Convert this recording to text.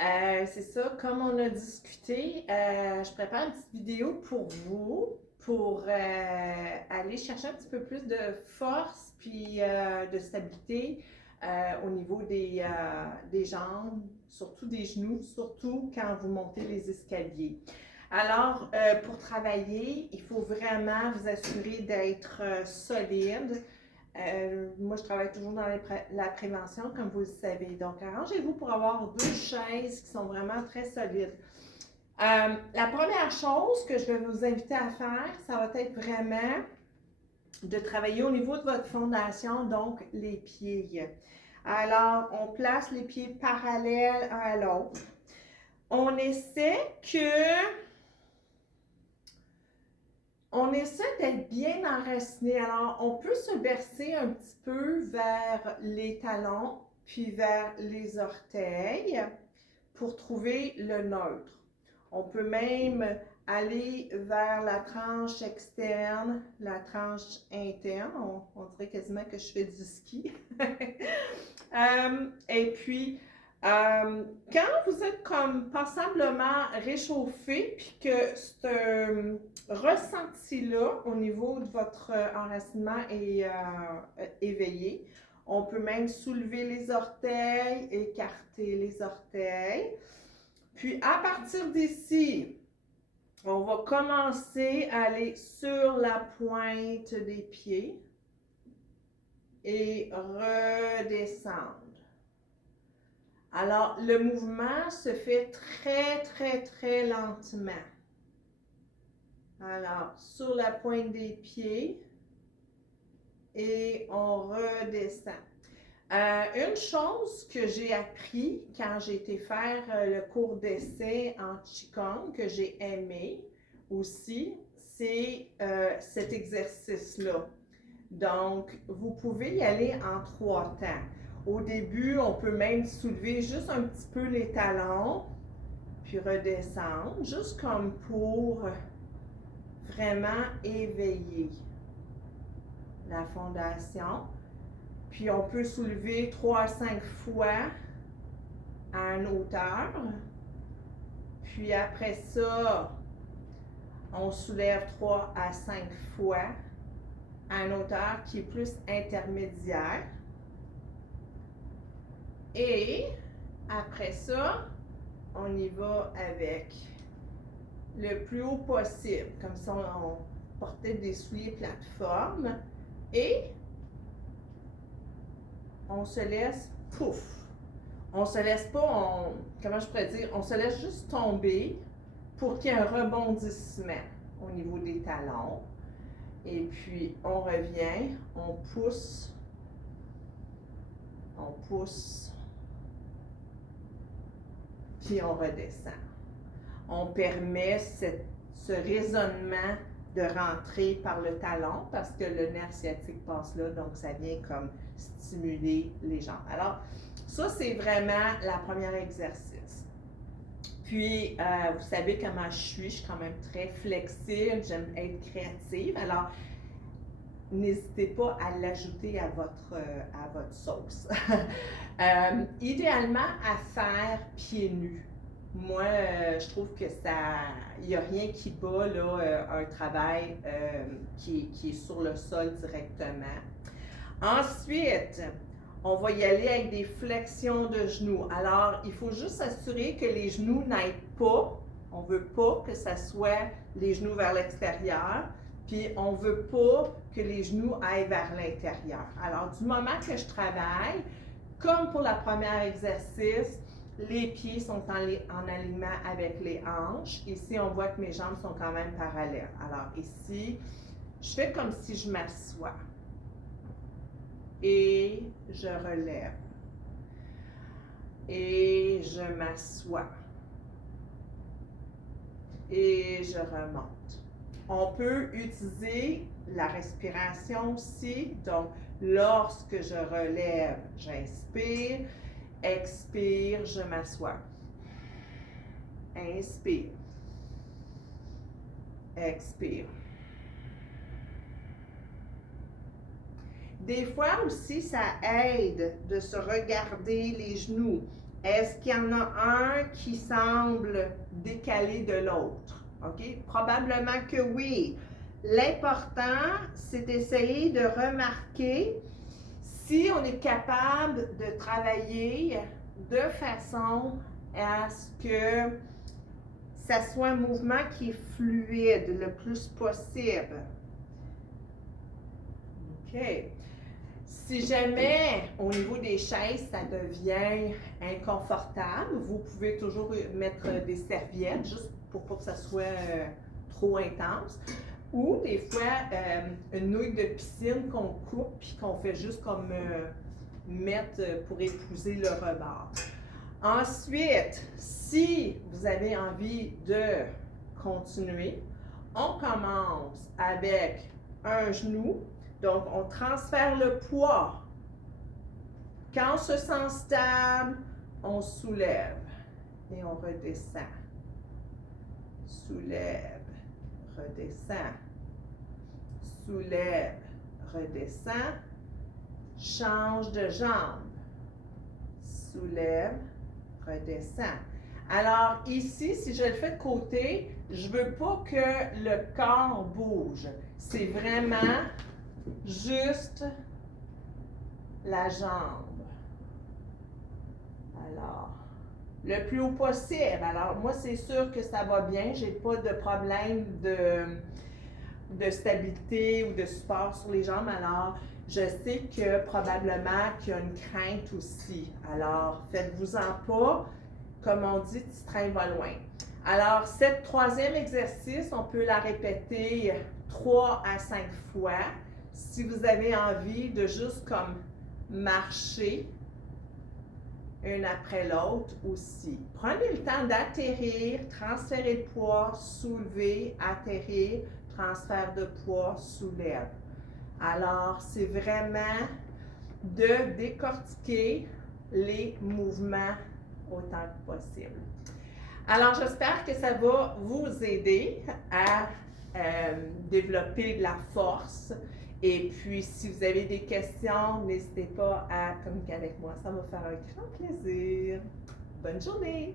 C'est ça, comme on a discuté, je prépare une petite vidéo pour vous, pour aller chercher un petit peu plus de force puis de stabilité au niveau des jambes, surtout des genoux, surtout quand vous montez les escaliers. Alors, pour travailler, il faut vraiment vous assurer d'être solide. Moi, je travaille toujours dans la prévention, comme vous le savez. Donc, arrangez-vous pour avoir deux chaises qui sont vraiment très solides. La première chose que je vais vous inviter à faire, ça va être vraiment de travailler au niveau de votre fondation, donc les pieds. Alors, on place les pieds parallèles un à l'autre. On essaie d'être bien enraciné. Alors, on peut se bercer un petit peu vers les talons, puis vers les orteils pour trouver le neutre. On peut même aller vers la tranche externe, la tranche interne. On dirait quasiment que je fais du ski. Et puis, quand vous êtes comme passablement réchauffé, puis que ce ressenti-là au niveau de votre enracinement est éveillé, on peut même soulever les orteils, écarter les orteils. Puis à partir d'ici, on va commencer à aller sur la pointe des pieds et redescendre. Alors, le mouvement se fait très lentement. Alors, sur la pointe des pieds et on redescend. Une chose que j'ai appris quand j'ai été faire le cours d'essai en Qigong, que j'ai aimé aussi, c'est cet exercice-là. Donc, vous pouvez y aller en 3 temps. Au début, on peut même soulever juste un petit peu les talons, puis redescendre, juste comme pour vraiment éveiller la fondation. Puis on peut soulever 3 à 5 fois à une hauteur. Puis après ça, on soulève 3 à 5 fois à une hauteur qui est plus intermédiaire. Et après ça, on y va avec le plus haut possible, comme si on portait des souliers plateforme. Et on se laisse, pouf! On se laisse pas, comment je pourrais dire, on se laisse juste tomber pour qu'il y ait un rebondissement au niveau des talons. Et puis, on revient, on pousse, puis on redescend. On permet ce raisonnement de rentrer par le talon parce que le nerf sciatique passe là, donc ça vient comme stimuler les jambes. Alors, ça, c'est vraiment la première exercice. Puis, vous savez comment je suis quand même très flexible, j'aime être créative. Alors, n'hésitez pas à l'ajouter à votre sauce. Idéalement, à faire pieds nus. Moi, je trouve que il n'y a rien qui bat là, un travail qui est sur le sol directement. Ensuite, on va y aller avec des flexions de genoux. Alors, il faut juste s'assurer que les genoux n'aillent pas. On ne veut pas que ça soit les genoux vers l'extérieur. Puis, on ne veut pas que les genoux aillent vers l'intérieur. Alors, du moment que je travaille, comme pour la première exercice, les pieds sont en alignement avec les hanches. Ici, on voit que mes jambes sont quand même parallèles. Alors, ici, je fais comme si je m'assois. Et je relève. Et je m'assois. Et je remonte. On peut utiliser la respiration aussi. Donc, lorsque je relève, j'inspire. Expire, je m'assois. Inspire. Expire. Des fois aussi, ça aide de se regarder les genoux. Est-ce qu'il y en a un qui semble décalé de l'autre? OK? Probablement que oui. L'important, c'est d'essayer de remarquer si on est capable de travailler de façon à ce que ça soit un mouvement qui est fluide le plus possible. OK. Si jamais au niveau des chaises, ça devient inconfortable, vous pouvez toujours mettre des serviettes juste pour pas que ça soit trop intense. Ou des fois, une nouille de piscine qu'on coupe puis qu'on fait juste comme mettre pour épouser le rebord. Ensuite, si vous avez envie de continuer, on commence avec un genou. Donc, on transfère le poids. Quand on se sent stable, on soulève et on redescend. Soulève, redescend. Soulève, redescend. Change de jambe. Soulève, redescend. Alors ici, si je le fais de côté, je ne veux pas que le corps bouge. C'est vraiment juste la jambe. Alors, le plus haut possible. Alors, moi, c'est sûr que ça va bien. Je n'ai pas de problème de stabilité ou de support sur les jambes. Alors, je sais que probablement qu'il y a une crainte aussi. Alors, faites-vous-en pas. Comme on dit, petit train va loin. Alors, cette troisième exercice, on peut la répéter 3 à 5 fois. Si vous avez envie de juste comme marcher une après l'autre aussi. Prenez le temps d'atterrir, transférer le poids, soulever, atterrir, transfert de poids, soulève. Alors, c'est vraiment de décortiquer les mouvements autant que possible. Alors, j'espère que ça va vous aider à développer de la force. Et puis, si vous avez des questions, n'hésitez pas à communiquer avec moi. Ça va me faire un grand plaisir. Bonne journée!